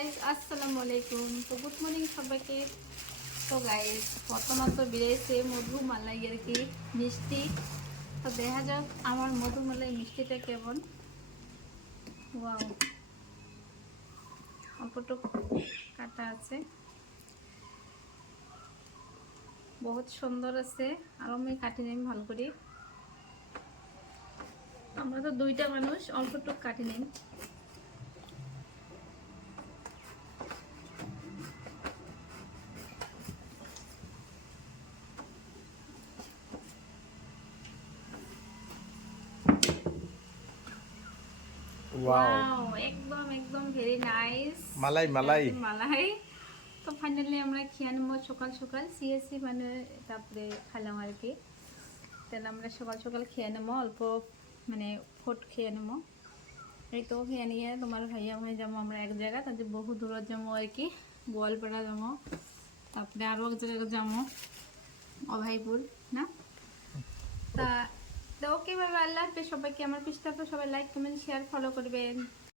আসসালামু আলাইকুম। তো গুড মর্নিং সবাইকে। তো গাইস প্রথমত বেরিয়েছে মধুমালাই আর কি মিষ্টি। তো দেখা যাক আমার মধুমালাই মিষ্টিটা কেমন। ওয়াও, অল্পটুকু কাটা আছে, বহুত সুন্দর আছে। আর আমি কাটি নিই ভালো করে। আমরা তো দুইটা মানুষ, অল্পটুকু কাটি নিই। ওয়াও, ওয়াও, একদম একদম ভেরি নাইস। মালাই মালাই। মালাই। তো ফাইনালি আমরা খেয়ে নেবো সকাল সকাল সিএসসি মানে তারপরে খেলাম আর কি। তাহলে আমরা সকাল সকাল খেয়ে নেবো, অল্প মানে ফোট খেয়ে নেবো। এই তো খেয়ে নিয়ে তোমার ভাইয়া হয়ে যাবো আমরা এক জায়গা, তাদের বহু দূরে যাবো আর কি, গোয়ালপাড়া যাবো, তারপরে আরও এক জায়গায় যাবো অভাইপুর না। তা তো ওকে ভাবে আল্লাহ হাফেজ সবাইকে। আমার পেজটা তো সবাই লাইক কমেন্ট শেয়ার ফলো করবেন।